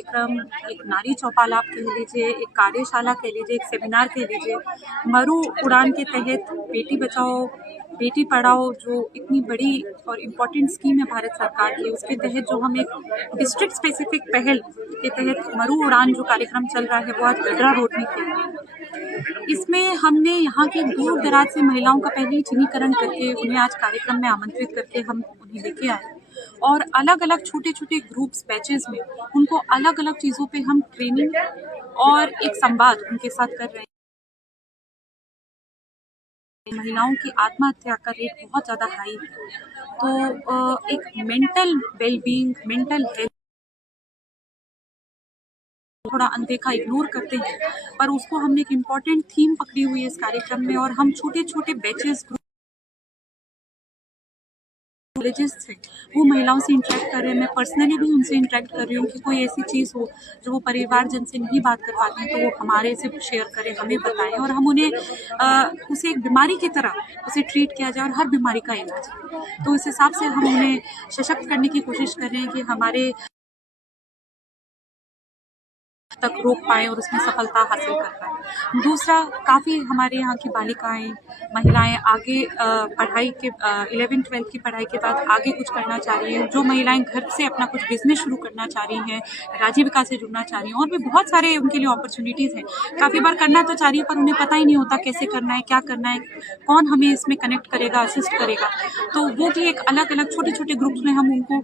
कार्यक्रम, एक नारी चौपाल आप कह लीजिए, एक कार्यशाला कह लीजिए, एक सेमिनार कह लीजिए, मरु उड़ान के तहत बेटी बचाओ बेटी पढ़ाओ जो इतनी बड़ी और इम्पोर्टेंट स्कीम है भारत सरकार की, उसके तहत जो हम एक डिस्ट्रिक्ट स्पेसिफिक पहल के तहत मरु उड़ान जो कार्यक्रम चल रहा है वो आज गडरा रोड में किया है। इसमें हमने यहाँ की दूर दराज से महिलाओं का पहले ही चिन्हीकरण करके उन्हें आज कार्यक्रम में आमंत्रित करके हम उन्हें लेके आए और अलग अलग छोटे छोटे ग्रुप्स बैचेस में उनको अलग अलग चीज़ों पे हम ट्रेनिंग और एक संवाद उनके साथ कर रहे हैं। महिलाओं की आत्महत्या का रेट बहुत ज़्यादा हाई है, तो एक मेंटल वेलबींग, मेंटल हेल्थ थोड़ा अनदेखा इग्नोर करते हैं, पर उसको हमने एक इम्पॉर्टेंट थीम पकड़ी हुई है इस कार्यक्रम में और हम छोटे छोटे बैचेस कॉलेजेस से वो महिलाओं से इंटरेक्ट कर रहे हैं। मैं पर्सनली भी उनसे इंटरेक्ट कर रही हूँ कि कोई ऐसी चीज़ हो जो वो परिवारजन से नहीं बात कर पाते हैं तो वो हमारे से शेयर करें, हमें बताएं और हम उन्हें उसे एक बीमारी की तरह उसे ट्रीट किया जाए और हर बीमारी का इलाज है। तो इस हिसाब से हम उन्हें सशक्त करने की कोशिश कर रहे हैं कि हमारे तक रोक पाए और उसमें सफलता हासिल कर पाए। दूसरा, काफ़ी हमारे यहाँ की बालिकाएं, महिलाएं आगे पढ़ाई के 11th-12th की पढ़ाई के बाद आगे कुछ करना चाह रही हैं, जो महिलाएं घर से अपना कुछ बिजनेस शुरू करना चाह रही हैं, राजीविका से जुड़ना चाह रही हैं और भी बहुत सारे उनके लिए अपॉर्चुनिटीज़ हैं। काफ़ी बार करना तो चाह रही है पर उन्हें पता ही नहीं होता कैसे करना है, क्या करना है, कौन हमें इसमें कनेक्ट करेगा, असिस्ट करेगा। तो वो भी एक अलग अलग छोटे छोटे ग्रुप्स में हम उनको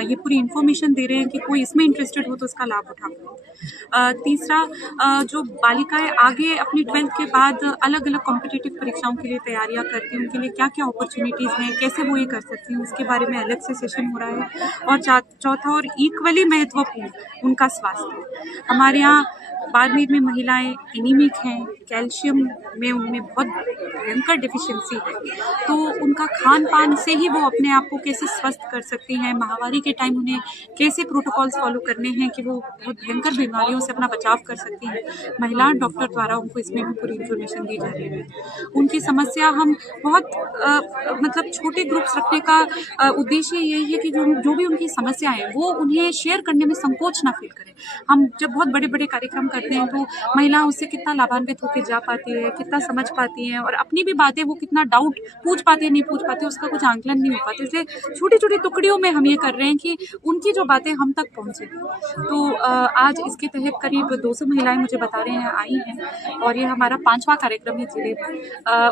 ये पूरी इन्फॉर्मेशन दे रहे हैं कि कोई इसमें इंटरेस्टेड हो तो इसका लाभ उठा। तीसरा, जो बालिकाएं आगे अपनी 12th के बाद अलग अलग कॉम्पिटिटिव परीक्षाओं के लिए तैयारियां करती हैं, उनके लिए क्या क्या अपॉर्चुनिटीज़ हैं, कैसे वो ये कर सकती हैं, उसके बारे में अलग से सेशन हो रहा है। और चौथा और इक्वली महत्वपूर्ण, उनका स्वास्थ्य। हमारे यहाँ बाड़मेर में महिलाएं एनीमिक हैं, कैल्शियम में उनमें बहुत भयंकर डिफिशियंसी है, तो उनका खान पान से ही वो अपने आप को कैसे स्वस्थ कर सकती हैं, महामारी के टाइम उन्हें कैसे प्रोटोकॉल्स फॉलो करने हैं कि वो बहुत भयंकर बीमारियों से अपना बचाव कर सकती हैं, महिला डॉक्टर द्वारा उनको इसमें भी पूरी इन्फॉर्मेशन दी जा रही है। उनकी समस्या हम बहुत मतलब छोटे ग्रुप्स रखने का उद्देश्य यही है कि जो भी उनकी समस्या है वो उन्हें शेयर करने में संकोच ना फील करें। हम जब बहुत बड़े बड़े कार्यक्रम करते हैं तो महिला उससे कितना लाभान्वित होकर जा पाती है, कितना समझ पाती हैं और अपनी भी बातें वो कितना डाउट पूछ पाती है, नहीं पूछ पाती, उसका कुछ आंकलन नहीं हो पाता। इसलिए छोटी छोटी टुकड़ियों में हम ये कर रहे हैं कि उनकी जो बातें हम तक पहुँचे। तो आज इसके तहत करीब 200 महिलाएं मुझे बता रहे हैं आई हैं और ये हमारा 5वां कार्यक्रम है जिले में।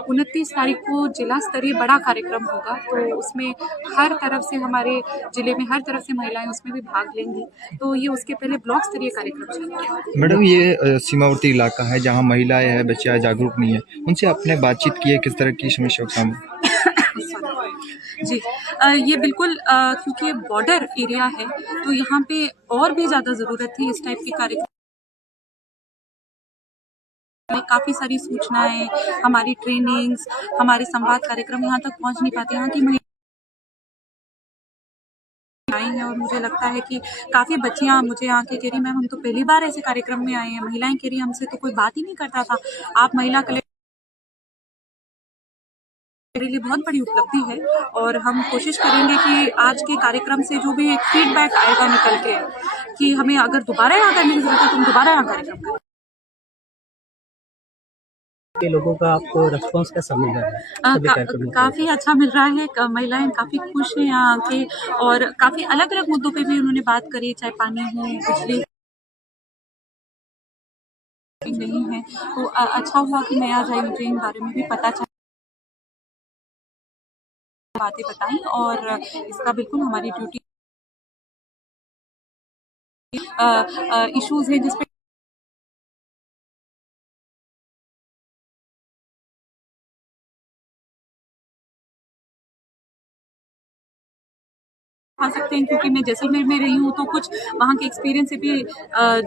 29 तारीख को जिला स्तरीय बड़ा कार्यक्रम होगा, तो उसमें हर तरफ से हमारे जिले में हर तरफ से महिलाएं उसमें भी भाग लेंगी। तो ये उसके पहले ब्लॉक स्तरीय कार्यक्रम चलेगा। मैडम, ये सीमावर्ती इलाका है जहाँ महिलाएं हैं, बच्चे जागरूक नहीं है, उनसे आपने बातचीत की है, किस तरह की समस्या का सामना? जी, ये बिल्कुल क्योंकि ये बॉर्डर एरिया है तो यहाँ पे और भी ज़्यादा ज़रूरत थी इस टाइप के कार्यक्रम। काफ़ी सारी सूचनाएं, हमारी ट्रेनिंग्स, हमारे संवाद कार्यक्रम यहाँ तक पहुँच नहीं पाते। यहाँ की आई हैं और मुझे लगता है कि काफ़ी बच्चियाँ मुझे आके कह रही, मैम हम तो पहली बार ऐसे कार्यक्रम में आए हैं। महिलाएं कह रही हमसे तो कोई बात ही नहीं करता था, आप महिला कलेक्टर मेरे लिए बहुत बड़ी उपलब्धि है और हम कोशिश करेंगे कि आज के कार्यक्रम से जो भी एक फीडबैक आएगा निकल के कि हमें अगर दोबारा यहाँ करने की जरूरत है तो हम दोबारा यहाँ कार्यक्रम करें। के लोगों का आपको रिस्पॉन्स कैसा मिल रहा है? काफ़ी अच्छा मिल रहा है। महिलाएं काफ़ी खुश हैं यहाँ आके और काफ़ी अलग अलग मुद्दों पे भी उन्होंने बात करी, चाहे पानी हो, बिजली नहीं है। तो अच्छा हुआ कि मैं आज आई, मुझे इन बारे में भी पता चला, बातें बताई और इसका बिल्कुल हमारी ड्यूटी इश्यूज है जिस पे आ सकते हैं, क्योंकि मैं जैसलमेर में रही हूँ तो कुछ वहाँ के एक्सपीरियंस से भी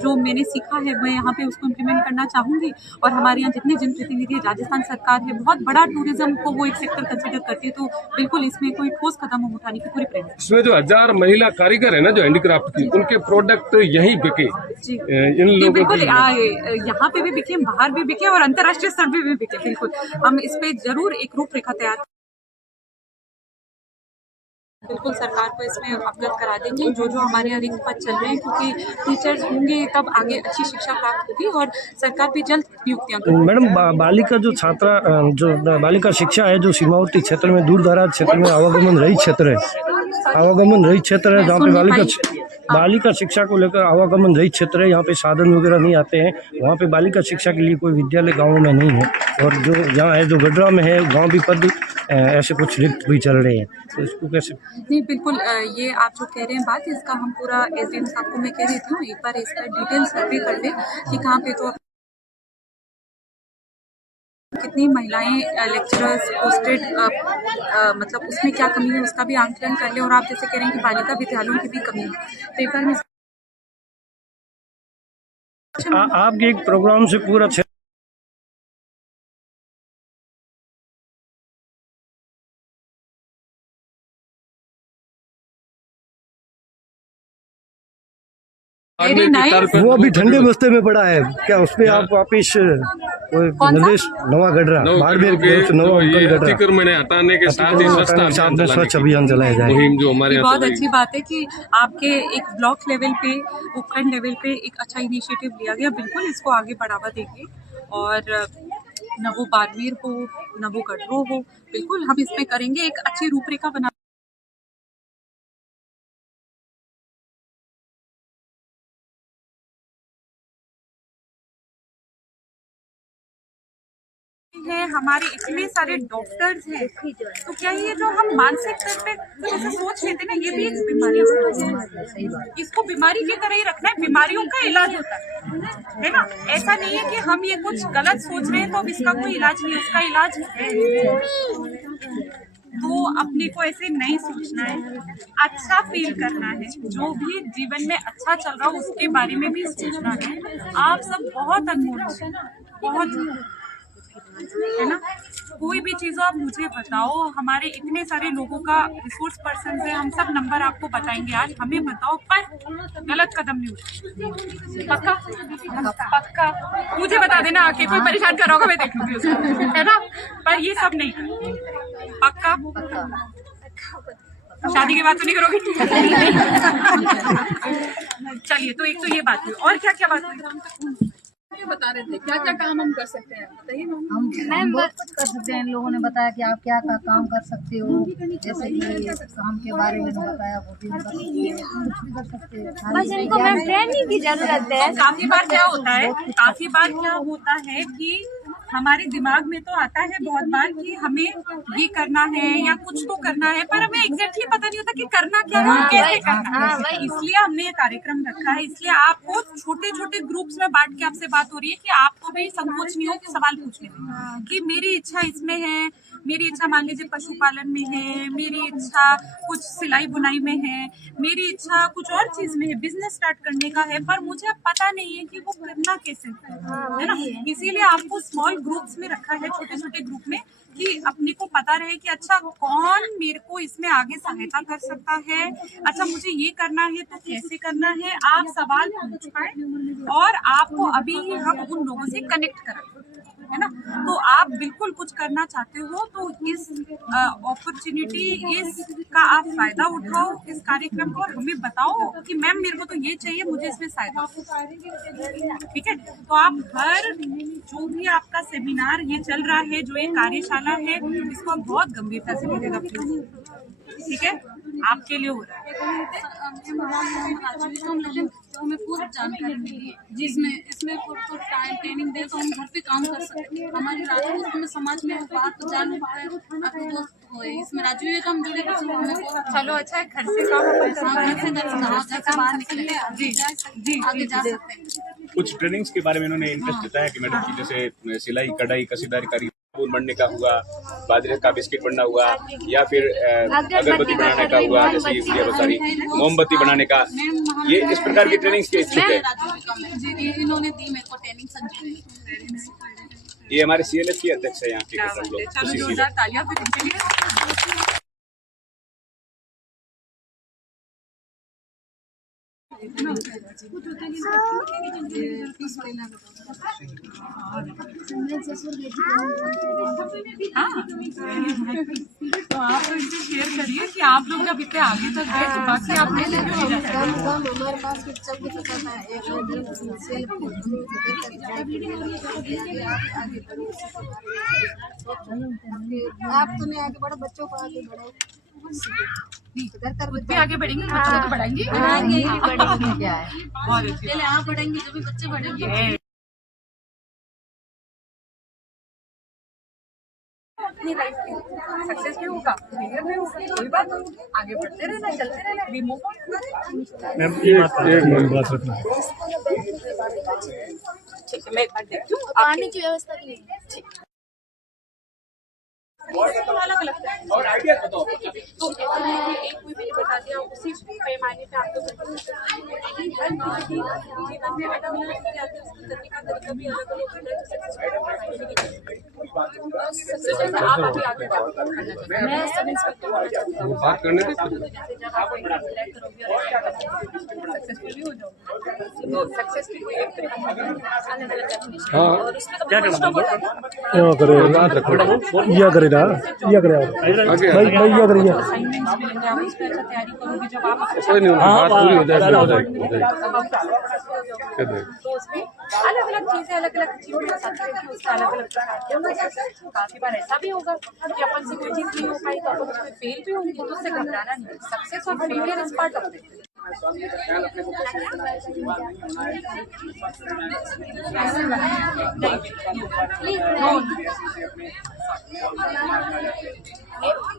जो मैंने सीखा है मैं यहाँ पे उसको इम्प्लीमेंट करना चाहूँगी। और हमारे यहाँ जितने जनप्रतिनिधि, राजस्थान सरकार है बहुत बड़ा टूरिज्म को वो एक सेक्टर कंसिडर करती है, तो बिल्कुल इसमें कोई ठोस कदम हम उठाने की पूरी प्रयास। इसमें जो 1000 महिला कारीगर है ना जो हैंडीक्राफ्ट की, उनके प्रोडक्ट यहीं बिके जी, इन लोगों बिल्कुल यहाँ पे भी बिके, बाहर भी बिके और अंतर्राष्ट्रीय स्तर पे भी बिके। बिल्कुल हम इस पे जरूर एक रूपरेखा तैयार बिल्कुल सरकार को इसमें अवगत करा देंगे जो जो हमारे यहाँ रिक्त पद चल रहे हैं, क्योंकि टीचर्स होंगे तब आगे अच्छी शिक्षा प्राप्त होगी और सरकार भी जल्द नियुक्तियाँ करेगी। मैडम बालिका जो छात्रा जो बालिका शिक्षा है जो सीमावर्ती क्षेत्र में दूर दराज क्षेत्र में आवागमन रहित क्षेत्र है जहाँ पे बालिका शिक्षा को लेकर आवागमन रहित क्षेत्र है, यहाँ पे साधन वगैरह नहीं आते हैं, वहाँ पे बालिका शिक्षा के लिए कोई विद्यालय गाँवों में नहीं है, और जो यहाँ है जो गडरा में है वहाँ भी पद ऐसे कुछ रिक्त भी चल रहे हैं, तो इसको कैसे? नहीं बिल्कुल, ये आप जो कह रहे हैं बात, इसका हम पूरा एसडीएम साहब को मैं कह देती हूँ, एक बार इसका डिटेल सर्वे कर लें कि कहाँ पे तो कितनी महिलाएं लेक्चरर्स पोस्टेड, मतलब उसमें क्या कमी है उसका भी आंकलन कर ले। और आप जैसे कह रहे हैं कि बालिका विद्यालयों की भी कमी है, तो एक बार मैं आपके एक प्रोग्राम से पूरा वो अभी ठंडे बस्ते में पड़ा है क्या, उस पे आप वापिस निर्देश नवा गडरा बाड़मेर अतिक्रमण हटाने के साथ ही स्वच्छ अभियान चलाया जाए। मुहिम जो हमारे बहुत अच्छी बात है कि आपके एक ब्लॉक लेवल पे, उपखंड लेवल पे एक अच्छा इनिशिएटिव लिया गया। बिल्कुल इसको आगे बढ़ावा देंगे, और न वो बाड़मेर हो न वो गडरो हो, बिल्कुल हम इसमें करेंगे, एक अच्छी रूपरेखा बना है। हमारे इतने सारे डॉक्टर्स हैं, तो क्या ये जो हम मानसिक स्तर पे कुछ ऐसा सोच लेते ना, ये भी एक बीमारी है, इसको बीमारी की तरह ही रखना है। बीमारियों का इलाज होता है ना, ऐसा नहीं है कि हम ये कुछ गलत सोच रहे हैं तो अब इसका कोई इलाज नहीं, उसका इलाज है। तो अपने को ऐसे नहीं सोचना है, अच्छा फील करना है, जो भी जीवन में अच्छा चल रहा हो उसके बारे में भी सोचना है। आप सब बहुत अनमोल हो, बहुत है ना, कोई भी चीज़ आप मुझे बताओ, हमारे इतने सारे लोगों का रिसोर्स पर्सन है, हम सब नंबर आपको बताएंगे आज, हमें बताओ, पर गलत कदम नहीं उठाओ। पक्का मुझे बता देना आके, कोई परेशान कर रहा होगा मैं देख लूंगी उसको, है ना, पर ये सब नहीं, पक्का। शादी की बात तो नहीं करोगी? चलिए, तो एक तो ये बात हुई, और क्या क्या बात हुई बता रहे थे, क्या क्या काम हम कर सकते हैं बताइए। हम बहुत कुछ कर सकते हैं, इन लोगों ने बताया कि आप क्या क्या काम कर सकते हो, जैसे कि काम के बारे में बताया, वो भी कुछ भी कर सकते हैं, बस इनको मैम ट्रेनिंग की जरूरत है। काफी बार क्या होता है कि हमारे दिमाग में तो आता है बहुत बार कि हमें ये करना है या कुछ तो करना है, पर हमें एग्जैक्टली पता नहीं होता कि करना क्या है और कैसे करना है। इसलिए हमने ये कार्यक्रम रखा है, इसलिए आपको छोटे छोटे ग्रुप्स में बांट के आपसे बात हो रही है कि आपको भी संकोच नहीं हो कि सवाल पूछने में, कि मेरी इच्छा इसमें है, मेरी इच्छा मान लीजिए पशुपालन में है, मेरी इच्छा कुछ सिलाई बुनाई में है, मेरी इच्छा कुछ और चीज में है, बिजनेस स्टार्ट करने का है, पर मुझे पता नहीं है कि वो करना कैसे है ना। इसीलिए आपको स्मॉल ग्रुप्स में रखा है, छोटे छोटे ग्रुप में, कि अपने को पता रहे कि अच्छा कौन मेरे को इसमें आगे सहायता कर सकता है, अच्छा मुझे ये करना है तो कैसे करना है, आप सवाल पूछ पाए और आपको अभी हम उन लोगों से कनेक्ट करें, है ना। तो आप बिल्कुल कुछ करना चाहते हो तो इस अपॉर्चुनिटी, इसका आप फायदा उठाओ, इस कार्यक्रम को, और हमें बताओ कि मैम मेरे को तो ये चाहिए, मुझे इसमें सहायता, ठीक है। तो आप हर जो भी आपका सेमिनार ये चल रहा है, जो ये कार्यशाला है, इसको आप बहुत गंभीरता से लीजिएगा प्लीज, ठीक है, आपके लिए हो रहा है। तो हमें पूरी जानकारी मिली है, जिसमें इसमें ट्रेनिंग दे तो हम घर पे काम कर सकते हैं। हमारे राजपूत में समाज में बात तो जान आपके दोस्त हुए, इसमें राजू में हम जुड़े, चलो अच्छा है, घर से काम अपन बाहर निकले, जी जी आगे जा सकते हैं। कुछ ट्रेनिंग्स के बारे में इन्होंने इंटरेस्ट बताया कि मैडम की जैसे सिलाई कढ़ाई कसीदारी बनने का हुआ, बाजरे का बिस्किट बनना हुआ, या फिर अगरबत्ती बनाने का हुआ, जैसे ये गुड़िया बता रही, मोमबत्ती बनाने का, ये इस प्रकार की ट्रेनिंग्स के इच्छुक है। इन्होंने दी मेरे को ट्रेनिंग संजीवनी। ये हमारे CLF की अध्यक्ष है यहाँ के लोग। चलो जोरदार तालियां फिर इनके लिए। तो आप लोग इसे शेयर करिए कि आप लोग जब इतने आगे तक गए तो बाकी आप नहीं लेके हो जाते। हमारे पास कुछ चल के पता था एक सेल्फ आप तो नहीं आगे बढ़ो, बच्चों को आगे बढ़ाओ। खुद भी आगे बढ़ेंगे, बच्चों को तो बढ़ाएंगे। क्या है पहले आप बढ़ेंगे जब बच्चे बढ़ेंगे। अपनी लाइफ में सक्सेस भी होगा, फेलियर भी होगा, कोई बात नहीं, आगे बढ़ते रहना, चलते रहना, वी मूव ऑन। ठीक है, मैं एक बार देखती हूँ पानी की व्यवस्था की नहीं अलग अलग और आइडिया बताओ। तो एक कोई मैंने बता दिया, उसी पैमाने पे आपको हर किसी जीवन में अलग अलग चीजें आती है, उसको करने का तरीका भी अलग अलग होता है। जैसे आप अभी आगे बात करना चाहते हैं, मैं सब इंस्पेक्टर होना चाहता हूँ। बात करने जैसे जब आप सक्सेसफुल हो जाओ तो सक्सेस की कोई एक तरीका अलग अलग डेफिनेशन और उसमें क्या करना करे भाई या करिए असाइनमेंट्स मिलेंगे, आप उसमें अच्छा तैयारी करोगे। जब आप कोई नहीं, बात पूरी हो जाएगी, हो जाएगी। तो उसमें अलग अलग चीजें अलग अलग अचीवमेंट आती है कि उसका अलग अलग काफी बार ऐसा भी होगा कि अपन से कोई चीज नहीं हो पाई तो अपन उसमें फेल भी होंगे, तो उससे घबराना नहीं। सक्सेस और failure is part of it.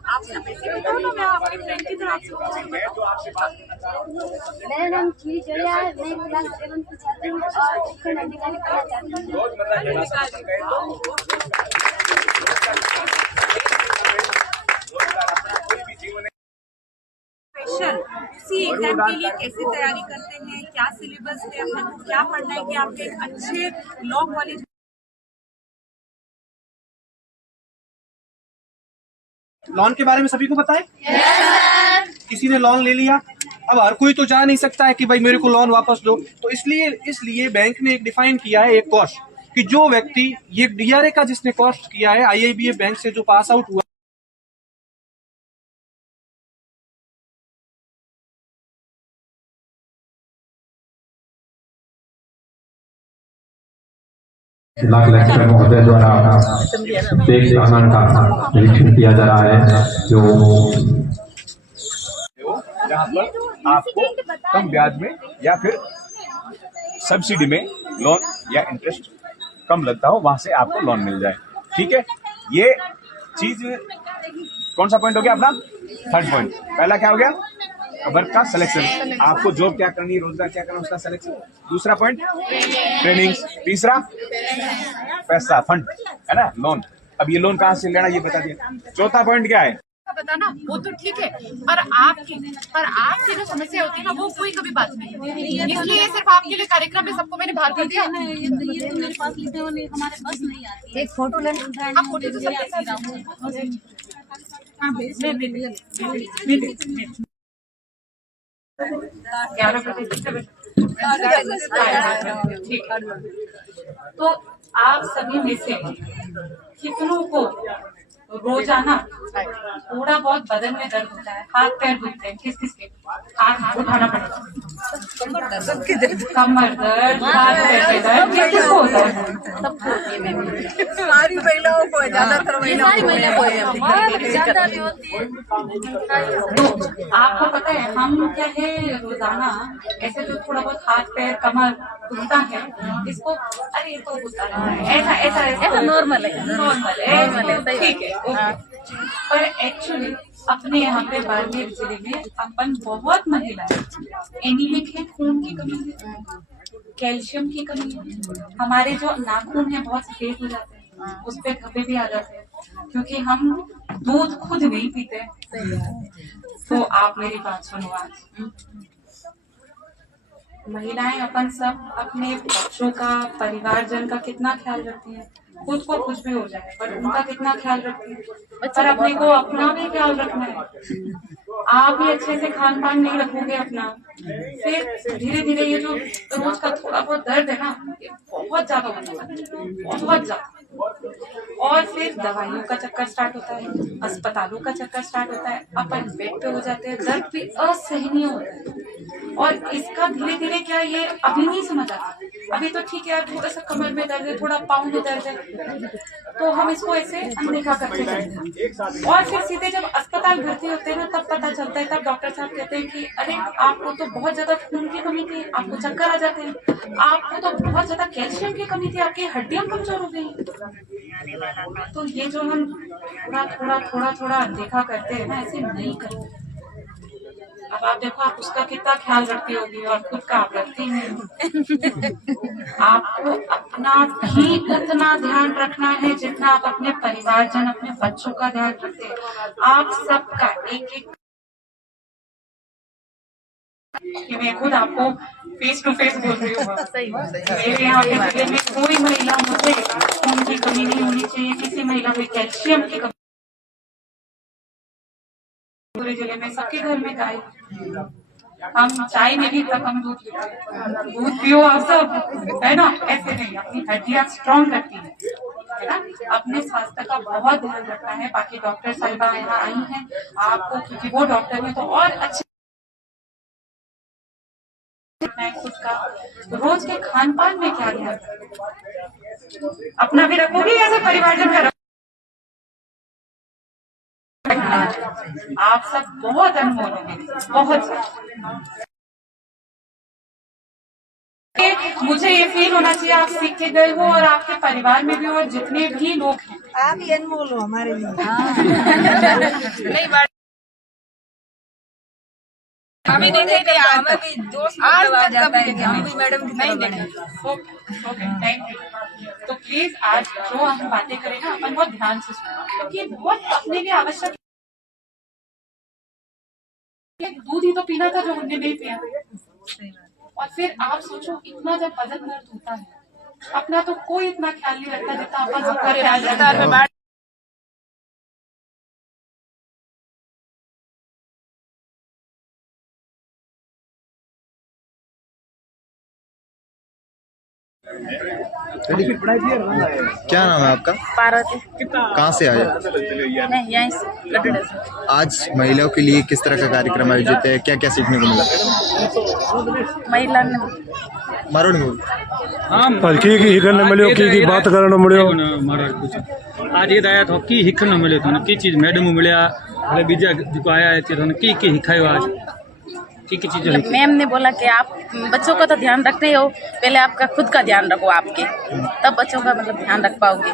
आप सब ऐसे बताओ ना, मैं आपकी फ्रेंड की तरह आपसे मैम खीर जो है मैं क्लास 7 की छात्र हूँ और उसको मैं निकालने करना चाहती हूँ। स्पेशल उसी एग्जाम के लिए कैसे तैयारी करते हैं, क्या सिलेबस है, अपने को क्या पढ़ना है कि आप एक अच्छे लॉ कॉलेज। लोन के बारे में सभी को पता है? किसी ने लोन ले लिया, अब हर कोई तो जा नहीं सकता है कि भाई मेरे को लोन वापस दो, तो इसलिए बैंक ने एक डिफाइन किया है एक कॉस्ट कि जो व्यक्ति ये डीआरए का जिसने कॉस्ट किया है आईआईबीए बैंक से जो पास आउट हुआ जिला कलेक्टर महोदय द्वारा एक सामान का निरीक्षण किया जा रहा है जो जहाँ पर आपको कम ब्याज में या फिर सब्सिडी में लोन या इंटरेस्ट कम लगता हो, वहां से आपको लोन मिल जाए। ठीक है, ये चीज कौन सा पॉइंट हो गया अपना? Third point. पहला क्या हो गया? वर्क का सिलेक्शन, आपको जॉब क्या करनी है, रोजगार क्या करना है, उसका सिलेक्शन। दूसरा पॉइंट ट्रेनिंग। तीसरा पैसा, फंड, है ना, लोन। अब ये लोन कहाँ से लेना ये बता दिया। चौथा पॉइंट क्या है? बताना वो तो ठीक है, पर आपकी जो समस्या होती है ना वो कोई कभी बात नहीं है, इसलिए सिर्फ आपके लिए कार्यक्रम में सबको मैंने बाहर कर दिया। ये तो मेरे पास लिखे हुए हमारे पास नहीं आती है। एक फोटो लेना। आप फोटो तो सबके साथ तो आप सभी में से कितनों को रोजाना थोड़ा बहुत बदन में दर्द होता है, हाथ पैर दुखते हैं? किस किस के हाथ उठाना पड़ेगा? कमर दर्द, हाथ पैर में दर्द, किसको होता है? सबको होती है। सारी महिलाओं को, ज्यादातर महिलाओं को होती है। तो आपको पता है हम क्या है, रोजाना ऐसे जो थोड़ा बहुत हाथ पैर कमर दुखता है, इसको अरे ये तो होता है, ऐसा नॉर्मल है, ठीक है, पर एक्चुअली अपने यहाँ पे बाड़मेर जिले में अपन बहुत महिलाएं एनीमिक है, खून की कमी है, कैल्शियम की कमी है, हमारे जो नाखून है बहुत सफेद हो जाते हैं, उस पे धब्बे भी आ जाते हैं क्योंकि हम दूध खुद नहीं पीते। तो आप मेरी बात सुनो, आज महिलाएं अपन सब अपने बच्चों का, परिवारजन का कितना ख्याल रखती हैं। खुद को कुछ भी हो जाए पर उनका कितना ख्याल रखती है, पर अपने को अपना भी ख्याल रखना है। आप ही अच्छे से खान पान नहीं रखोगे अपना, फिर धीरे धीरे ये जो रोज का थोड़ा बहुत दर्द है ना, ये बहुत ज्यादा होने लगता है, बहुत ज्यादा। और फिर दवाइयों का चक्कर स्टार्ट होता है, अस्पतालों का चक्कर स्टार्ट होता है, अपन बेड पे हो जाते हैं, दर्द भी असहनीय होता है। और इसका धीरे धीरे क्या ये अभी नहीं समझ आता, अभी तो ठीक है यार, थोड़ा सा कमर में दर्द है, थोड़ा पाँव में दर्द है, तो हम इसको ऐसे अनदेखा करते रहते हैं। और फिर सीधे जब अस्पताल भर्ती होते हैं ना, तब पता चलता है, तब डॉक्टर साहब कहते हैं कि अरे आपको तो बहुत ज्यादा खून की कमी थी, आपको चक्कर आ जाते हैं, आपको तो बहुत ज्यादा कैल्शियम की कमी थी, आपकी हड्डियां कमजोर हो गई। तो ये जो हम थोड़ा थोड़ा अनदेखा करते हैं ना, ऐसे नहीं करते। अब आप देखो, आप उसका कितना ख्याल रखती होगी और खुद का आप रखती नहीं। आपको अपना भी उतना ध्यान रखना है जितना आप अपने परिवारजन, अपने बच्चों का ध्यान रखते हैं। आप सबका एक एक, कि मैं खुद आपको फेस टू फेस बोल रही हूँ, मेरे यहाँ पे जिले में कोई महिला, मुझे खून की कमी नहीं होनी चाहिए, किसी महिला में कैल्शियम की कमी, पूरे जिले में सबके घर में गाय, हम चाय में भी इतना कम दूध पीते हैं, दूध पियो आप सब, है ना, ऐसे नहीं, अपनी हड्डियां स्ट्रॉन्ग रखती है ना। अपने स्वास्थ्य का बहुत ध्यान रखना है। बाकी डॉक्टर साहिबा यहाँ आई हैं आपको, क्योंकि वो डॉक्टर है तो और अच्छे खुद का रोज के खान पान में क्या ध्यान अपना भी रखोगे, ऐसे परिवारजन का आप सब बहुत अनमोल होंगे, बहुत। मुझे ये फील होना चाहिए आप सीख के गए हो, और आपके परिवार में भी और जितने भी लोग हैं, आप ही अनमोल हो हमारे लिए। नहीं बात अभी देखे हमें भी दोस्त आ जाता है, हम भी मैडम नहीं देखें। Thank you. तो प्लीज आज जो हम बातें करें ना, अपन बहुत ध्यान से सुनो, क्योंकि बहुत अपने लिए आवश्यक। दूध ही तो पीना था जो हमने नहीं पिया। और फिर आप सोचो, इतना जब बदन दर्द होता है, अपना तो कोई इतना ख्याल नहीं रखता जितना अपन सबका ख्याल रखता है। क्या नाम है आपका? पार्वती। कहाँ से आए? मैं यहीं से लटड़े से। आज महिलाओं के लिए किस तरह का कार्यक्रम आयोजित है, क्या क्या सीखने को मिला? महिला ने मारो नहीं बोल। पर की हिखन मिलियो, की बात करने मिलियो। महाराज कुछ आज ये आया था की हिखन मिले थे, की चीज मैडम मिलिया, भले बीजा जो आया है थे की हिखायो आज की चीज। मैम ने बोला कि आप बच्चों का तो ध्यान रखते हो, पहले आपका खुद का ध्यान रखो आपके, तब बच्चों का मतलब ध्यान रख पाओगे।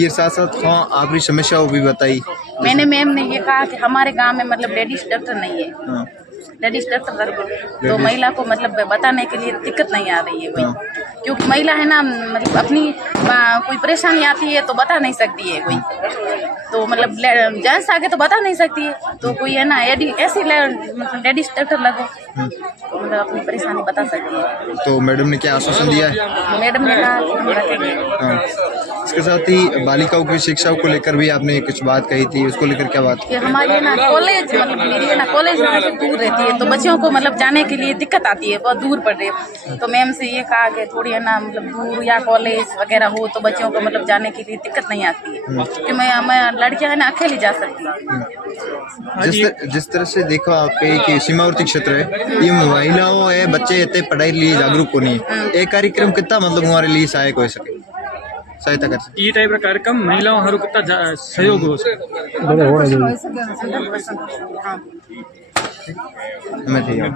ये साथ साथ हाँ आपकी समस्या भी बताई। मैंने मैम ने ये कहा कि हमारे गांव में मतलब लेडीज डॉक्टर नहीं है, हाँ। लेडीज डॉक्टर रख दो, तो महिला को मतलब बताने के लिए दिक्कत नहीं आ रही है कोई, क्योंकि महिला है ना, मतलब अपनी कोई परेशानी आती है तो बता नहीं सकती है कोई, तो मतलब जेंट्स आगे तो बता नहीं सकती है, तो कोई है ना ऐसी लेडीज डॉक्टर लगो तो मतलब अपनी परेशानी बता सकती है। तो मैडम ने क्या आश्वासन दिया है? मैडम ने कहा कि हम रखेंगे। हाँ। इसके साथ ही बालिकाओं की शिक्षा को लेकर भी आपने कुछ बात कही थी, उसको लेकर क्या बात? कि हमारी ना कॉलेज, मतलब मेरी है ना कॉलेज यहाँ से दूर रहती है, तो बच्चों को मतलब जाने के लिए दिक्कत आती है, बहुत दूर पड़ रही है, तो मैम से ये कहा कि थोड़ी है ना मतलब दूर या कॉलेज वगैरह हो तो बच्चों को मतलब जाने के लिए दिक्कत नहीं आती है, क्योंकि मैं लड़कियां है ना अकेली जा सकती है। जिस तरह से देखो आपके कि सीमावर्ती क्षेत्र है, ये महिलाओं है, बच्चे इतने पढ़ाई लिए जागरूक होनी है, एक कार्यक्रम कितना मतलब हमारे लिए सहायक हो सके, सहायता कर सके? ये टाइप का कार्यक्रम महिलाओं कितना सहयोग हो सके। मैं